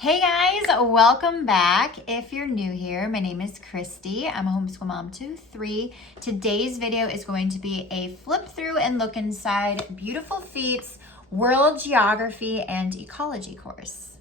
Hey guys, welcome back. If you're new here, my name is Christy. I'm a homeschool mom to 3. Today's video is going to be a flip through and look inside Beautiful Feet's World Geography and Ecology course.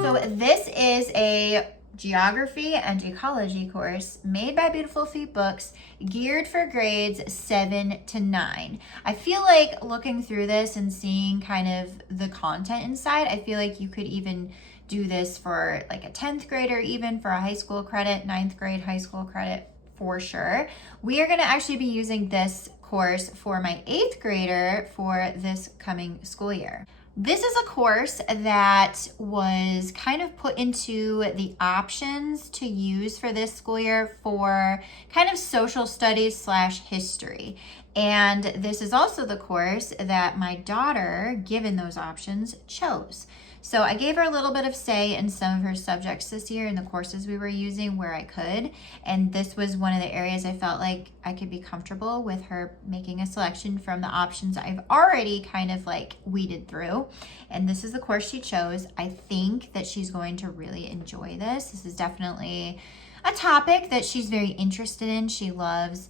So this is a Geography and Ecology course made by Beautiful Feet Books, geared for grades 7 to 9. I feel like looking through this and seeing kind of the content inside, I feel like you could even do this for like a 10th grader, even for a high school credit, 9th grade high school credit for sure. We are going to actually be using this course for my 8th grader for this coming school year. This is a course that was kind of put into the options to use for this school year for kind of social studies / history. And this is also the course that my daughter, given those options, chose. So I gave her a little bit of say in some of her subjects this year in the courses we were using where I could. And this was one of the areas I felt like I could be comfortable with her making a selection from the options I've already kind of like weeded through. And this is the course she chose. I think that she's going to really enjoy this. This is definitely a topic that she's very interested in. She loves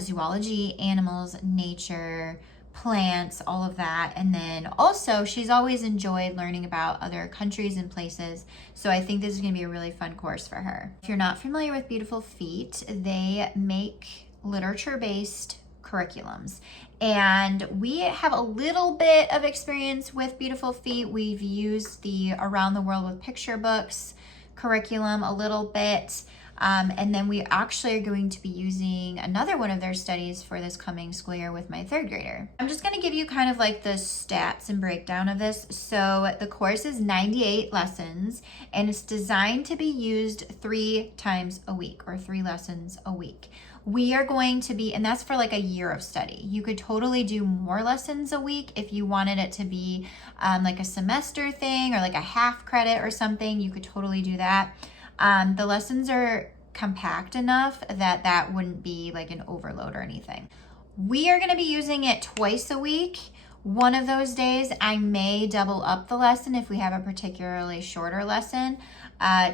zoology, animals, nature, plants, all of that. And then also she's always enjoyed learning about other countries and places. So I think this is going to be a really fun course for her. If you're not familiar with Beautiful Feet, they make literature-based curriculums. And we have a little bit of experience with Beautiful Feet. We've used the Around the World with Picture Books curriculum a little bit. And then we actually are going to be using another one of their studies for this coming school year with my 3rd grader. I'm just going to give you kind of like the stats and breakdown of this. So the course is 98 lessons and it's designed to be used 3 times a week or 3 lessons a week. We are going to be, and that's for like a year of study. You could totally do more lessons a week if you wanted it to be like a semester thing or like a half credit or something. You could totally do that. The lessons are compact enough that that wouldn't be like an overload or anything. We are going to be using it twice a week. One of those days, I may double up the lesson if we have a particularly shorter lesson,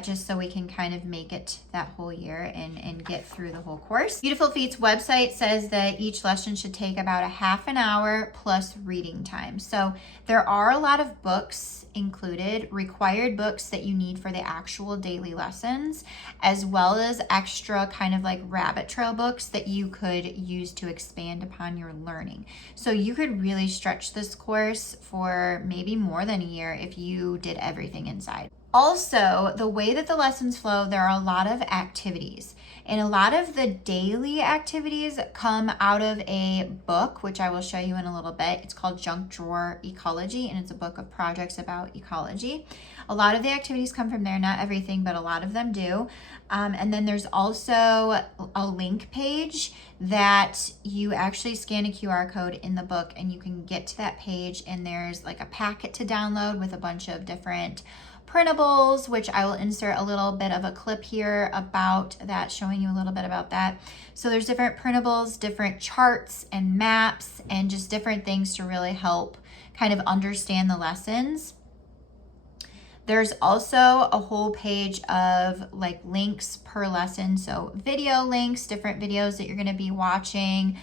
just so we can kind of make it that whole year and get through the whole course. Beautiful Feet's website says that each lesson should take about a half an hour plus reading time. So there are a lot of books included, required books that you need for the actual daily lessons, as well as extra kind of like rabbit trail books that you could use to expand upon your learning. So you could really stretch this course for maybe more than a year if you did everything inside. Also, the way that the lessons flow, there are a lot of activities. And a lot of the daily activities come out of a book, which I will show you in a little bit. It's called Junk Drawer Ecology, and it's a book of projects about ecology. A lot of the activities come from there, not everything, but a lot of them do. And then there's also a link page that you actually scan a QR code in the book and you can get to that page, and there's like a packet to download with a bunch of different printables, which I will insert a little bit of a clip here about that, showing you a little bit about that. So there's different printables, different charts and maps, and just different things to really help kind of understand the lessons. There's also a whole page of like links per lesson. So video links, different videos that you're going to be watching,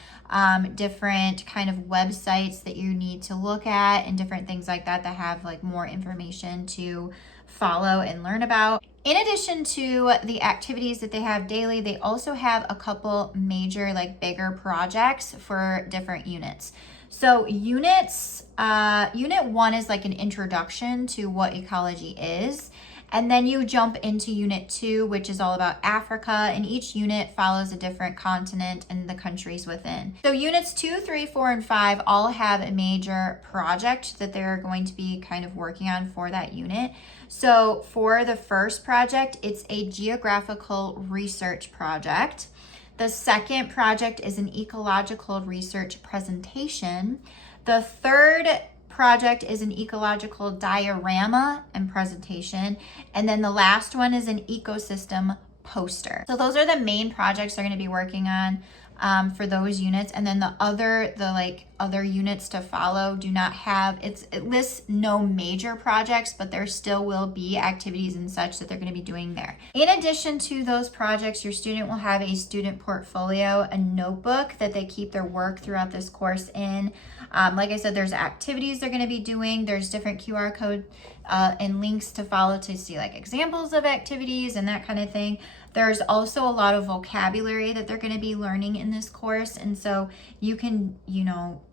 different kind of websites that you need to look at, and different things like that that have like more information to follow and learn about. In addition to the activities that they have daily, they also have a couple major like bigger projects for different units. So unit 1 is like an introduction to what ecology is. And then you jump into unit 2, which is all about Africa, and each unit follows a different continent and the countries within. So units 2, 3, 4, and 5 all have a major project that they're going to be kind of working on for that unit. So for the first project, it's a geographical research project. The second project is an ecological research presentation. The third project is an ecological diorama and presentation. And then the last one is an ecosystem poster. So those are the main projects they're going to be working on. for those units. And then the other units to follow do not have, it lists no major projects, but there still will be activities and such that they're going to be doing there. In addition to those projects, your student will have a student portfolio, a notebook that they keep their work throughout this course in. Like I said, there's activities they're going to be doing. There's different QR code and links to follow to see like examples of activities and that kind of thing. There's also a lot of vocabulary that they're going to be learning in this course. And so you can,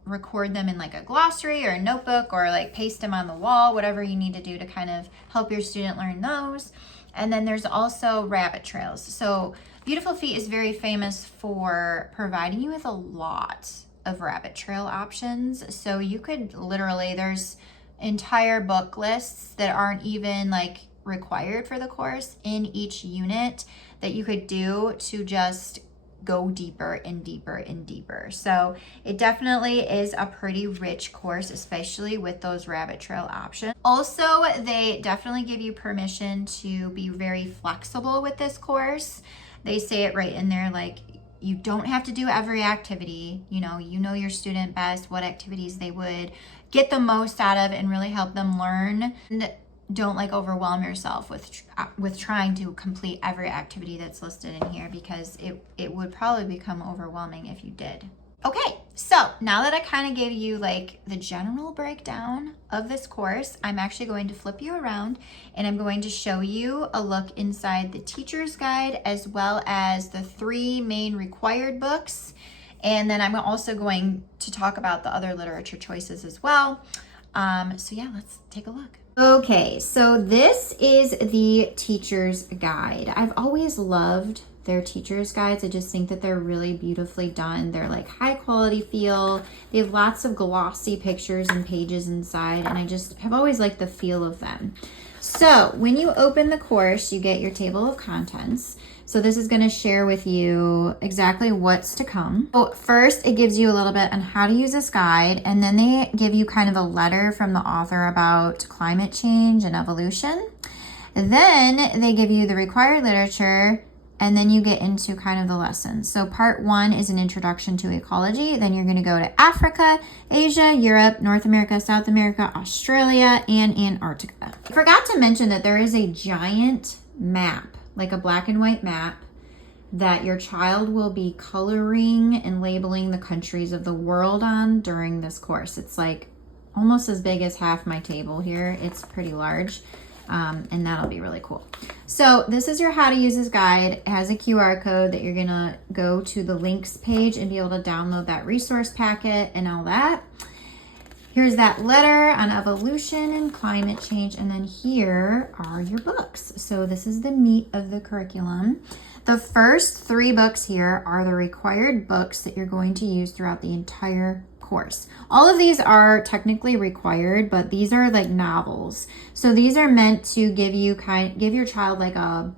record them in like a glossary or a notebook, or like paste them on the wall, whatever you need to do to kind of help your student learn those. And then there's also rabbit trails. So Beautiful Feet is very famous for providing you with a lot of rabbit trail options. So you could literally, there's entire book lists that aren't even like required for the course in each unit that you could do to just go deeper and deeper and deeper. So it definitely is a pretty rich course, especially with those rabbit trail options. Also, they definitely give you permission to be very flexible with this course. They say it right in there, like, you don't have to do every activity. You know your student best, what activities they would get the most out of and really help them learn. And don't like overwhelm yourself with trying to complete every activity that's listed in here, because it would probably become overwhelming if you did. Okay, so now that I kind of gave you like the general breakdown of this course, I'm actually going to flip you around and I'm going to show you a look inside the teacher's guide, as well as the 3 main required books. And then I'm also going to talk about the other literature choices as well. So yeah, let's take a look. Okay, so this is the teacher's guide. I've always loved their teacher's guides. I just think that they're really beautifully done. They're like high quality feel. They have lots of glossy pictures and pages inside, and I just have always liked the feel of them. So when you open the course, you get your table of contents. So this is going to share with you exactly what's to come. So first, it gives you a little bit on how to use this guide, and then they give you kind of a letter from the author about climate change and evolution. Then they give you the required literature, and then you get into kind of the lessons. So part 1 is an introduction to ecology. Then you're going to go to Africa, Asia, Europe, North America, South America, Australia, and Antarctica. I forgot to mention that there is a giant map, like a black and white map, that your child will be coloring and labeling the countries of the world on during this course. It's like almost as big as half my table here. It's pretty large. And that'll be really cool. So this is your how to use this guide. It has a QR code that you're gonna go to the links page and be able to download that resource packet and all that. Here's that letter on evolution and climate change. And then here are your books. So this is the meat of the curriculum. The first 3 books here are the required books that you're going to use throughout the entire course. All of these are technically required, but these are like novels. So these are meant to give your child like a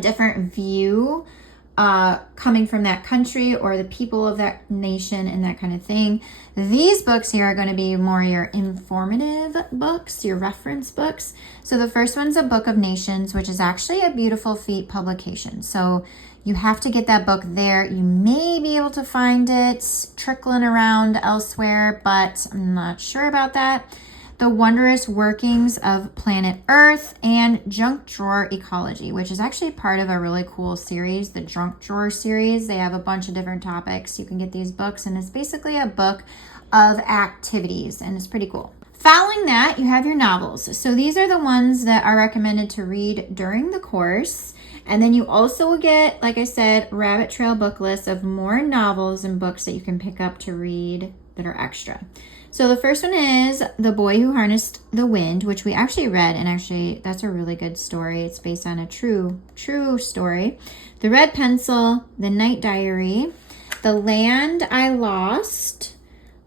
different view coming from that country or the people of that nation and that kind of thing. These books here are going to be more your informative books, your reference books. So the first one's a Book of Nations, which is actually a Beautiful Feet publication. So you have to get that book there. You may be able to find it trickling around elsewhere, but I'm not sure about that. The Wondrous Workings of Planet Earth, and Junk Drawer Ecology, which is actually part of a really cool series, the Junk Drawer series. They have a bunch of different topics. You can get these books, and it's basically a book of activities, and it's pretty cool. Following that, you have your novels. So these are the ones that are recommended to read during the course. And then you also will get, like I said, rabbit trail book lists of more novels and books that you can pick up to read that are extra. So the first one is The Boy Who Harnessed the Wind, which we actually read, and actually that's a really good story. It's based on a true story. The Red Pencil, The Night Diary, The Land I Lost,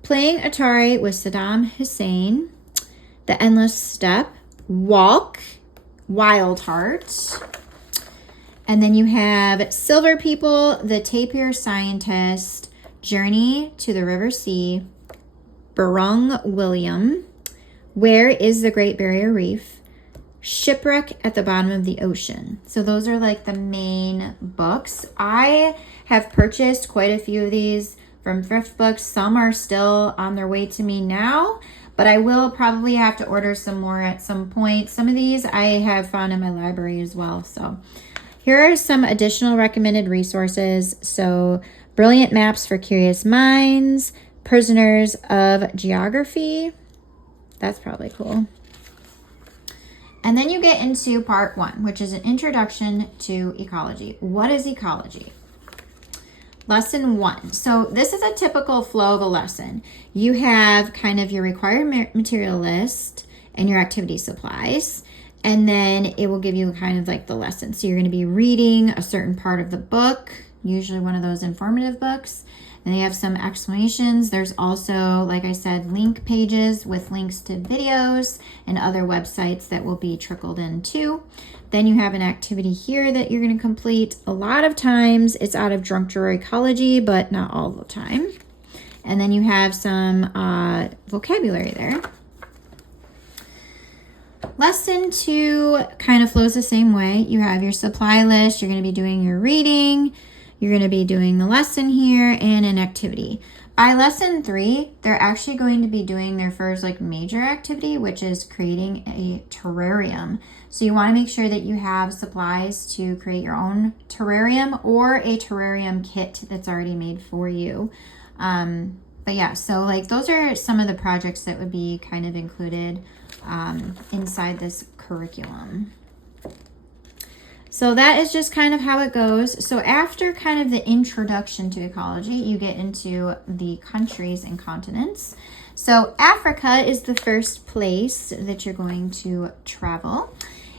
Playing Atari with Saddam Hussein, The Endless Step, Walk, Wild Heart. And then you have Silver People, The Tapir Scientist, Journey to the River Sea, Barung William, Where is the Great Barrier Reef, Shipwreck at the Bottom of the Ocean. So those are like the main books. I have purchased quite a few of these from thrift books. Some are still on their way to me now, but I will probably have to order some more at some point. Some of these I have found in my library as well. So here are some additional recommended resources. So Brilliant Maps for Curious Minds, Prisoners of Geography. That's probably cool. And then you get into part 1, which is an introduction to ecology. What is ecology? Lesson 1. So this is a typical flow of a lesson. You have kind of your required material list and your activity supplies, and then it will give you kind of like the lesson. So you're going to be reading a certain part of the book, usually one of those informative books. And they have some explanations. There's also, like I said, link pages with links to videos and other websites that will be trickled in too. Then you have an activity here that you're going to complete. A lot of times it's out of Junk Drawer Ecology, but not all the time. And then you have some vocabulary there. Lesson 2 kind of flows the same way. You have your supply list. You're going to be doing your reading. You're going to be doing the lesson here and an activity. By lesson 3, they're actually going to be doing their first like major activity, which is creating a terrarium. So you want to make sure that you have supplies to create your own terrarium or a terrarium kit that's already made for you. But yeah, so like those are some of the projects that would be kind of included inside this curriculum. So that is just kind of how it goes. So after kind of the introduction to ecology, you get into the countries and continents. So Africa is the first place that you're going to travel.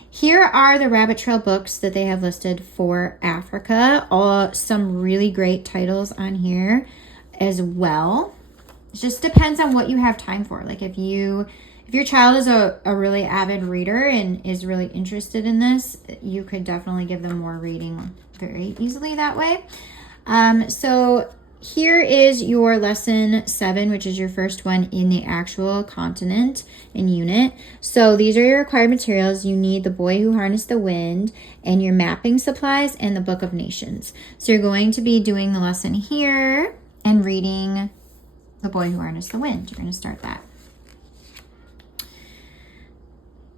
Here are the rabbit trail books that they have listed for Africa. Some really great titles on here as well. It just depends on what you have time for. Like if your child is a really avid reader and is really interested in this, you could definitely give them more reading very easily that way. So here is your lesson 7, which is your first one in the actual continent and unit. So these are your required materials. You need The Boy Who Harnessed the Wind and your mapping supplies and the Book of Nations. So you're going to be doing the lesson here and reading The Boy Who Harnessed the Wind. You're going to start that.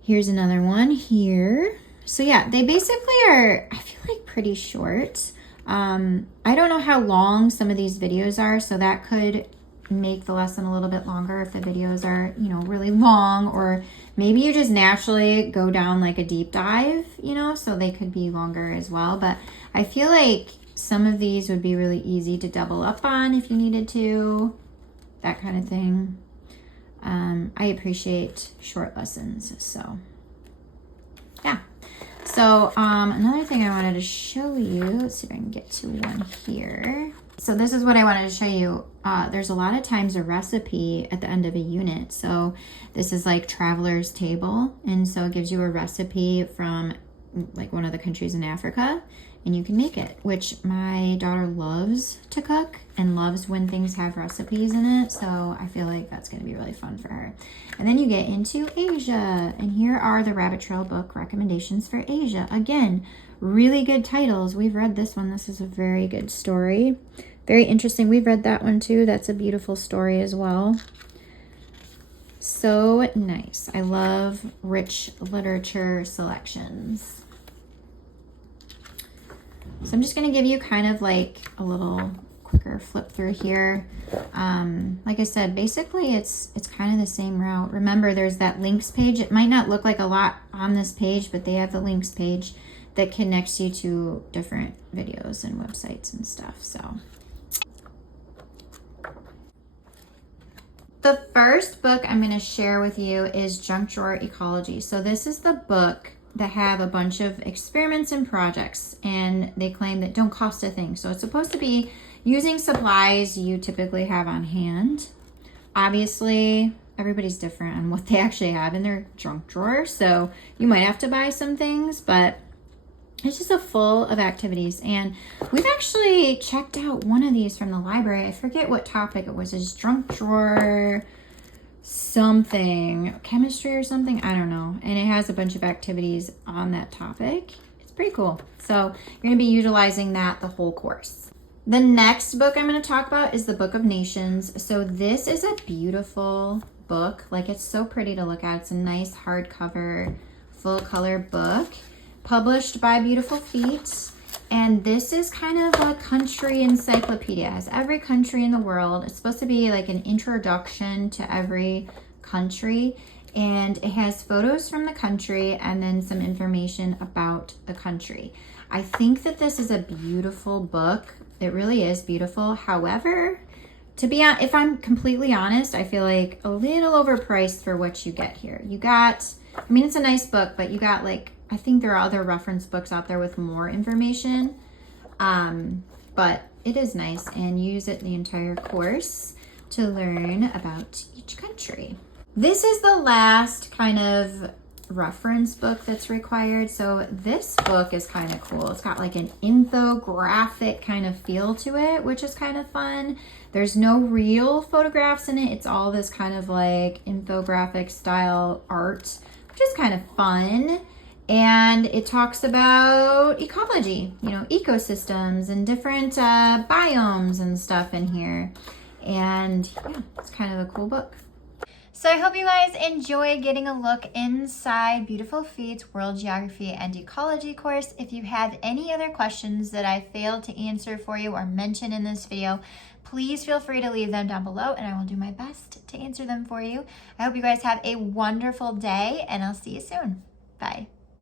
Here's another one here. So yeah, they basically are, I feel like, pretty short. I don't know how long some of these videos are, so that could make the lesson a little bit longer if the videos are, really long, or maybe you just naturally go down like a deep dive, so they could be longer as well. But I feel like some of these would be really easy to double up on if you needed to, that kind of thing. I appreciate short lessons, so yeah. So another thing I wanted to show you, let's see if I can get to one here. So this is what I wanted to show you. There's a lot of times a recipe at the end of a unit. So this is like Traveler's Table, and so it gives you a recipe from like one of the countries in Africa, and you can make it, which my daughter loves to cook and loves when things have recipes in it. So I feel like that's going to be really fun for her. And then you get into Asia, and here are the rabbit trail book recommendations for Asia. Again, really good titles. We've read this one. This is a very good story. Very interesting. We've read that one too. That's a beautiful story as well. So nice. I love rich literature selections. So I'm just going to give you kind of like a little quicker flip through here. Like I said, basically it's kind of the same route. Remember, there's that links page. It might not look like a lot on this page, but they have the links page that connects you to different videos and websites and stuff. So the first book I'm going to share with you is Junk Drawer Ecology. So this is the book that have a bunch of experiments and projects, and they claim that don't cost a thing. So it's supposed to be using supplies you typically have on hand. Obviously, everybody's different on what they actually have in their junk drawer, so you might have to buy some things, but it's just a full of activities. And we've actually checked out one of these from the library. I forget what topic it was. It's junk drawer something, chemistry or something, I don't know. And it has a bunch of activities on that topic. It's pretty cool. So you're going to be utilizing that the whole course. The next book I'm going to talk about is the Book of Nations. So this is a beautiful book. Like, it's so pretty to look at. It's a nice hardcover, full color book published by Beautiful Feet. And this is kind of a country encyclopedia. It has every country in the world. It's supposed to be like an introduction to every country. And it has photos from the country and then some information about the country. I think that this is a beautiful book. It really is beautiful. However, to be honest, if I'm completely honest, I feel like a little overpriced for what you get here. You got, I mean, it's a nice book, but you got like, I think there are other reference books out there with more information, but it is nice, and use it the entire course to learn about each country. This is the last kind of reference book that's required. So this book is kind of cool. It's got like an infographic kind of feel to it, which is kind of fun. There's no real photographs in it. It's all this kind of like infographic style art, which is kind of fun. And it talks about ecology, you know, ecosystems and different biomes and stuff in here. And yeah, it's kind of a cool book. So I hope you guys enjoy getting a look inside Beautiful Feet's World Geography and Ecology course. If you have any other questions that I failed to answer for you or mention in this video, please feel free to leave them down below and I will do my best to answer them for you. I hope you guys have a wonderful day and I'll see you soon. Bye.